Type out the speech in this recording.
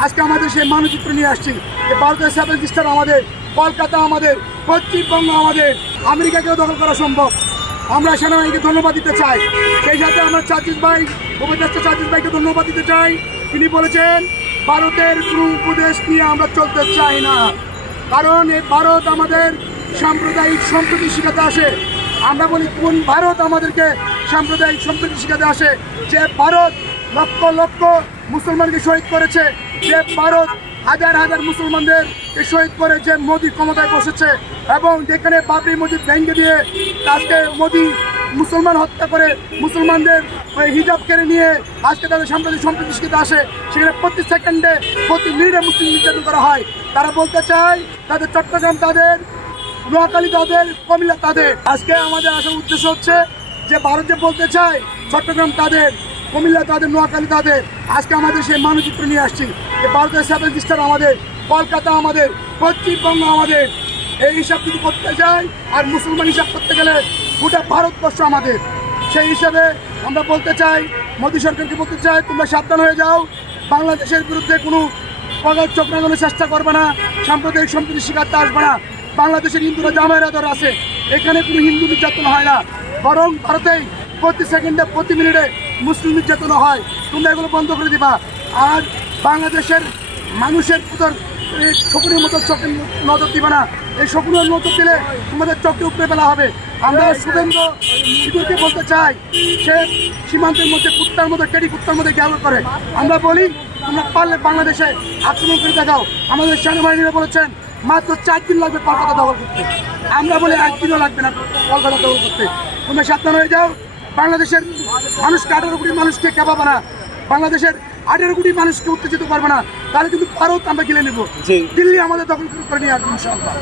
আজকে আমাদের সেই মানচিত্র নিয়ে আসছি যে ভারতের সেভেন সিস্টার আমাদের, কলকাতা আমাদের, পশ্চিমবঙ্গ আমাদের, আমেরিকাকেও দখল করা সম্ভব। আমরা সেনাবাহিনীকে ধন্যবাদ দিতে চাই। সেই সাথে আমরা চাচিস ভাই, উপদেষ্টা চাচিস ভাইকে ধন্যবাদ দিতে চাই। তিনি বলেছেন ভারতের কোনো উপদেশ নিয়ে আমরা চলতে চাই না, কারণ এই ভারত আমাদের সাম্প্রদায়িক সম্প্রীতি শিখাতে আসে। আমরা বলি কোন ভারত আমাদেরকে সাম্প্রদায়িক সম্প্রীতি শিখাতে আসে? যে ভারত লক্ষ লক্ষ মুসলমানকে শহীদ করেছে, যে ভারত হাজার হাজার মুসলমানদের শহীদ করে যে মোদি ক্ষমতায় বসেছে, এবং যেখানে বাবরি মসজিদ ভেঙে দিয়ে আজকে মোদি মুসলমান হত্যা করে মুসলমানদের হিজাব কেড়ে নিয়ে আজকে তাদের সাম্প্রদায়িক সম্প্রীতি শিখাতে আসে, সেখানে প্রতি সেকেন্ডে প্রতি মিনিটে মুসলিম নির্যাতন করা হয়। তারা বলতে চায় তাদের চট্টগ্রাম তাদের, নোয়াখালী তাদের, কুমিল্লা তাদের। আজকে আমাদের আসার উদ্দেশ্য হচ্ছে যে ভারত যে বলতে চায় চট্টগ্রাম তাদের, কুমিল্লা তাদের, নোয়াখালী তাদের, আজকে আমাদের সেই মানচিত্র নিয়ে আসছি যে ভারতের সেভেন সিস্টার আমাদের, কলকাতা আমাদের, পশ্চিমবঙ্গ আমাদের। এই হিসাব যদি করতে চাই আর মুসলমান হিসাব করতে গেলে গোটা ভারতবর্ষ আমাদের। সেই হিসাবে আমরা বলতে চাই, মোদী সরকারকে বলতে চাই, তোমরা সাবধান হয়ে যাও, বাংলাদেশের বিরুদ্ধে কোনো প্রকার চক্রাঙ্গনের চেষ্টা করবে না, সাম্প্রদায়িক সম্প্রীতি শিখাতে আসবে না। বাংলাদেশের হিন্দুরা জামাইয়ের আদর আছে, এখানে কোনো হিন্দু নির্যাতন হয় না, বরং ভারতেই প্রতি সেকেন্ডে প্রতি মিনিটে মুসলিম নির্যাতন হয়। তোমরা এগুলো বন্ধ করে দিবা। আর বাংলাদেশের মানুষের ভিতর শকুনের মতো চোখে নজর দিবে না। এই শকুনের নজর দিলে তোমাদের চোখে উপরে ফেলা হবে। আমরা শুভেন্দ্র ইঁদুরকে বলতে চাই, সে সীমান্তের মধ্যে কুত্তার মধ্যে কেডি কুত্তার মধ্যে গ্যাল করে। আমরা বলি তোমরা পারলে বাংলাদেশে আক্রমণ করে দেখাও। আমাদের সেনাবাহিনীরা বলেছেন মাত্র 4 দিন লাগবে কলকাতা দখল করতে। আমরা বলি 1 দিনও লাগবে না কলকাতা দখল করতে। তোমরা সাবধান হয়ে যাও। বাংলাদেশের মানুষকে 18 কোটি মানুষকে কেবাবে না, বাংলাদেশের 18 কোটি মানুষকে উত্তেজিত করবে না, তাহলে কিন্তু ভারত আমরা গিলে নেব। দিল্লি আমাদের দখল করে নিয়ে আসবো ইনশাআল্লাহ।